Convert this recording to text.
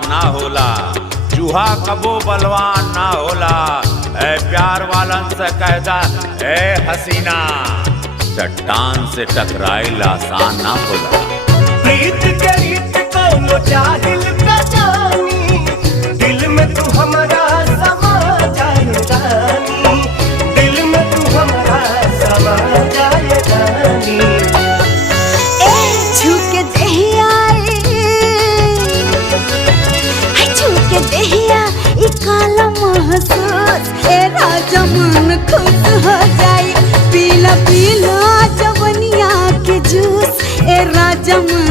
बलवान ना होला, चूहा कबो बलवान ना होला। ए प्यार वालन से कहदा ए हसीना, चट्टान से टकराइल आसान ना होला। प्रीत के रीत कौनो जाहिल का जानी, दिल में तू हमारा समा जाए रानी, दिल में तू हमारा समा जाए रानी। छू के देहिया ई काला महसूस, ए राजा मन खुश हो जाए। पीला पीला जवनिया के जूस, ए राजा मन